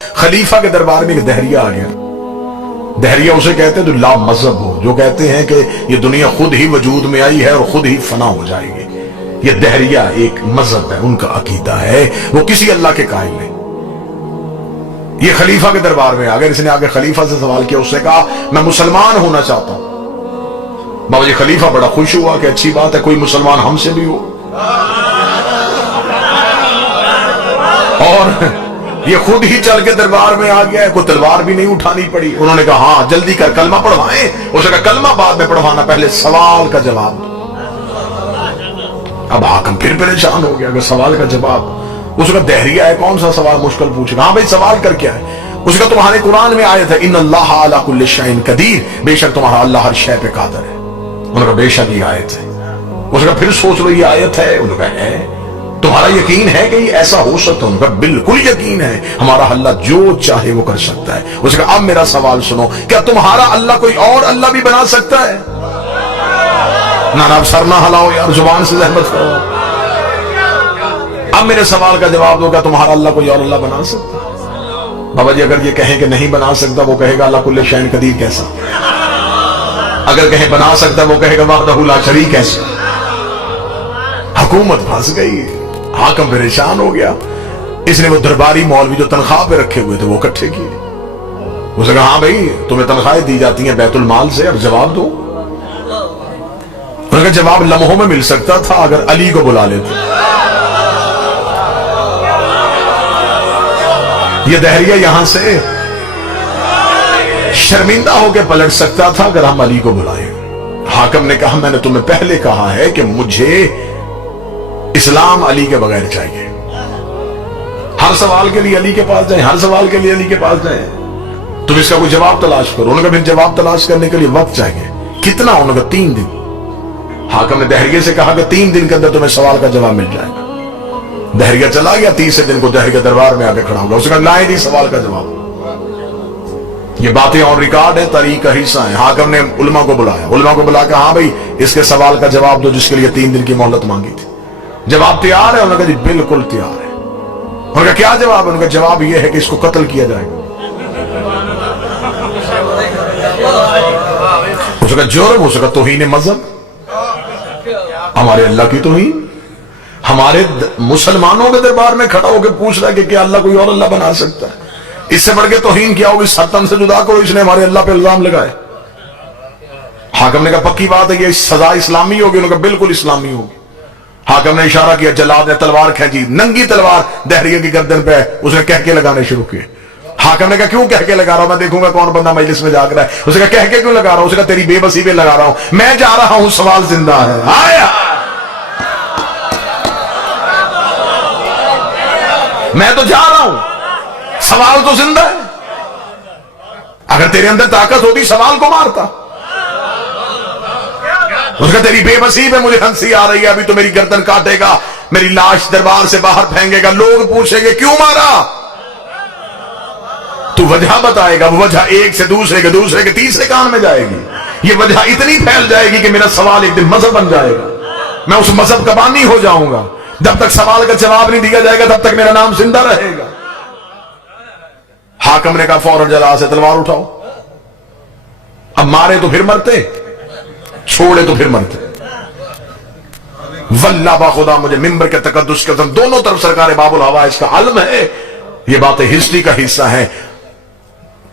खलीफा के दरबार में एक दहरिया आ गया। दहरिया उसे कहते हैं जो ला मजहब हो, जो कहते हैं कि ये दुनिया खुद ही वजूद में आई है और खुद ही फना हो जाएगी। ये दहरिया एक मजहब है, उनका अकीदा है, वो किसी अल्लाह के कायल नहीं। ये खलीफा के दरबार में आ गए। इसने आगे खलीफा से सवाल किया, उसने कहा मैं मुसलमान होना चाहता हूं। बाबा जी खलीफा बड़ा खुश हुआ कि अच्छी बात है, कोई मुसलमान हमसे भी हो। और ये खुद ही चल के दरबार में आ गया है, कोई तलवार भी नहीं उठानी पड़ी। उन्होंने कहा हाँ जल्दी कर, कलमा पढ़वाएं। उसने कहा कलमा बाद में पढ़वाना, पहले सवाल का जवाब दो। अब हाकिम फिर परेशान हो गया कि सवाल का जवाब। उसका दहरिया है, कौन सा सवाल मुश्किल पूछेगा। हाँ भाई सवाल कर क्या है। उसका तुम्हारे कुरान में आयत है इन्नल्लाह अला कुल्लि शैइन कदीर, बेशक तुम्हारा अल्लाह हर शय पे कादर है। उनका बेशक ये आयत है। उसका फिर सोच लो ये आयत है। उनका है, तुम्हारा यकीन है कि ये ऐसा हो सकता है। उनका बिल्कुल यकीन है, हमारा अल्लाह जो चाहे वो कर सकता है। उसका अब मेरा सवाल सुनो, क्या तुम्हारा अल्लाह कोई और अल्लाह भी बना सकता है? ना ना सर ना हलाओ यार, जुबान से जहमत करो। अब मेरे सवाल का जवाब दो, क्या तुम्हारा अल्लाह कोई और अल्लाह बना सकता है? बाबा जी अगर ये कहें कि नहीं बना सकता, वो कहेगा अल्लाह कुल्ले शैन कदीर कैसा। अगर कहें बना सकता, वो कहेगा वहदहू ला शरीक कैसा। हुकूमत फंस गई, हाकिम परेशान हो गया। इसने वो दरबारी मौलवी जो तनख्वाह पे रखे हुए थे वो इकट्ठे किए। उसने कहा हाँ भाई तुम्हें तनख्वाहें दी जाती हैं बैतुल माल से, अब जवाब दो। उनका जवाब लम्हों में मिल सकता था अगर अली को बुला लेते। ये दहरिया यहां से शर्मिंदा होकर पलट सकता था अगर हम अली को बुलाए। हाकिम ने कहा मैंने तुम्हें पहले कहा है कि मुझे इस्लाम अली के बगैर चाहिए। हर सवाल के लिए अली के पास जाए, हर सवाल के लिए अली के पास जाए। तुम इसका कोई जवाब तलाश करो। उनका फिर जवाब तलाश करने के लिए वक्त चाहिए। कितना? उनका 3 दिन। हाकिम ने दहरिया से कहा कि 3 दिन के अंदर तुम्हें सवाल का जवाब मिल जाएगा। दहरिया चला गया। 30 दिन को दहरिया दरबार में आके खड़ा होगा। उसका लाए नहीं सवाल का जवाब। ये बातें और रिकॉर्ड है, तारीख का हिस्सा है। हाकिम ने उलमा को बुलाया। उलमा को बुला के हाँ भाई इसके सवाल का जवाब दो जिसके लिए 3 दिन की मोहलत मांगी थी। जवाब तैयार है? उन्होंने कहा जी बिल्कुल तैयार है। उनका क्या जवाब है? उनका जवाब यह है कि इसको कत्ल किया जाएगा। उसका जुर्म, उसका तौहीन मजहब, हमारे अल्लाह की तौहीन। हमारे मुसलमानों के दरबार में खड़ा होकर पूछ रहा है कि क्या अल्लाह कोई और अल्लाह बना सकता है? इससे बढ़ के तौहीन क्या होगी? सत्तन से जुदा करो, इसने हमारे अल्लाह पे इल्जाम लगाए। हाकिम ने कहा पक्की बात है ये सजा इस्लामी होगी। उन्होंने कहा बिल्कुल इस्लामी होगी। हाकिम ने इशारा किया, जल्लाद ने तलवार खींची, नंगी तलवार दहरिया की गर्दन पे उसने कह के लगाने शुरू किए। हाकिम ने कहा क्यों कह के लगा रहा हूं? मैं देखूंगा कौन बंदा मजलिस में जाग रहा है। उसने कहा कह के क्यों लगा रहा हूं? उसने कहा तेरी बेबसी पे लगा रहा हूं। मैं जा रहा हूं, सवाल जिंदा है। आया मैं तो जा रहा हूं, सवाल तो जिंदा है। अगर तेरे अंदर ताकत होती सवाल को मारता। उसका तेरी बेबसी पे मुझे हंसी आ रही है, अभी तो मेरी गर्दन काटेगा, मेरी लाश दरबार से बाहर फेंकेगा, लोग पूछेंगे क्यों मारा? तू वजह बताएगा, वो वजह एक से दूसरे के तीसरे कान में जाएगी। ये वजह इतनी फैल जाएगी कि मेरा सवाल एक दिन मजहब बन जाएगा। मैं उस मजहब का बानी हो जाऊंगा। जब तक सवाल का जवाब नहीं दिया जाएगा तब तक मेरा नाम जिंदा रहेगा। हाकिम ने कहा फौरन जला से तलवार उठाओ। अब मारे तो फिर मरते, छोड़े तो फिर मरते। वल्लाह बा खुदा मुझे मिंबर के तकद्दुस के कसम, दोनों तरफ सरकार बाबुल हवा इसका अलम है। ये बातें हिस्ट्री का हिस्सा है।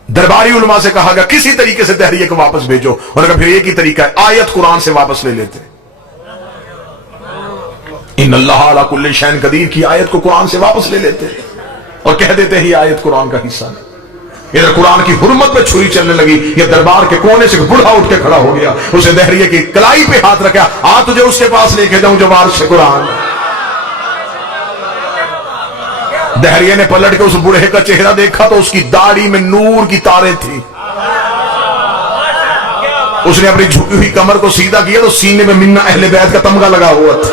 दरबारी उलमा से कहा गया किसी तरीके से दहरिये को वापस भेजो। और फिर एक ही तरीका है, आयत कुरान से वापस ले लेते। इन्नल्लाह अला कुल्लि शैइन कदीर की आयत को कुरान से वापस ले लेते और कह देते हैं ये आयत कुरान का हिस्सा नहीं। इधर कुरान की हुर्मत पे छुरी चलने लगी। ये दरबार के कोने से बूढ़ा उठ के खड़ा हो गया, उसे दहरिये की कलाई पे हाथ रखा, आ तुझे उसके पास लेके जाऊं जो वारिस कुरान। दहरिये ने पलट के उस बूढ़े का चेहरा देखा तो उसकी दाढ़ी में नूर की तारें थी। उसने अपनी झुकी हुई कमर को सीधा किया तो सीने में मिन्ना अहले बैत का तमगा लगा हुआ था।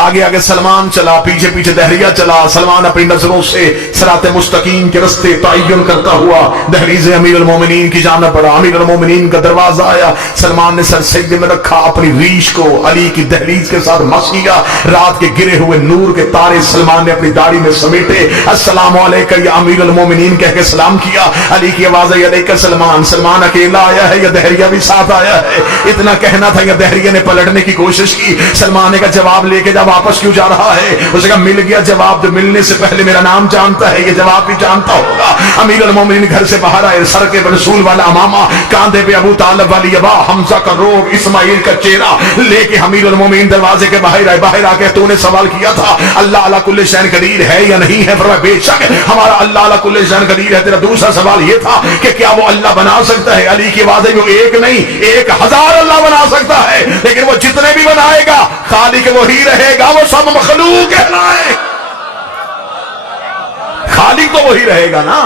آگے آگے سلمان چلا، پیچھے پیچھے دہریہ چلا. سلمان اپنی نظروں سے صراط مستقیم کے رستے تعین کرتا ہوا دہلیز امیر المومنین کی جانب بڑھا. امیر المومنین کا دروازہ آیا، سلمان نے سر سجدے میں رکھا، اپنی ریش کو علی کی دہلیز کے ساتھ مس کیا. رات کے گرے ہوئے نور کے تارے سلمان نے اپنی داڑھی میں سمیٹے. السلام علیکم یا امیر المومنین کہہ کے سلام کیا. علی کی آواز آئی علیکم سلمان. سلمان اکیلا آیا ہے یا دہریہ بھی ساتھ آیا ہے؟ اتنا کہنا تھا یا دہریہ نے پلٹنے کی کوشش کی. سلمان نے کہا جواب لے کے جا، واپس کیوں جا رہا ہے؟ اس نے کہا مل گیا جواب، تو ملنے سے پہلے میرا نام جانتا ہے، یہ جواب بھی جانتا ہوگا. امیر المومنین گھر سے باہر آئے، سر کے رسول والا امامہ، کاندھے پہ ابو طالب والی ابا، حمزہ کا روب، اسماعیل کا چہرہ لے کے امیر المومنین دروازے کے باہر آئے. باہر آ کے تو نے سوال کیا تھا اللہ علی کل شیء قدیر ہے یا نہیں ہے؟ فرمایا بے شک ہمارا اللہ علی کل شیء قدیر ہے. تیرا دوسرا سوال یہ تھا کہ کیا وہ اللہ بنا سکتا ہے؟ علی کی آواز ہے وہ ایک نہیں 1000 اللہ بنا سکتا ہے، لیکن وہ جتنے بھی بنائے گا خالق وہی رہے گا، وہ سب مخلوق کہلائے. خالق تو وہی رہے گا نا.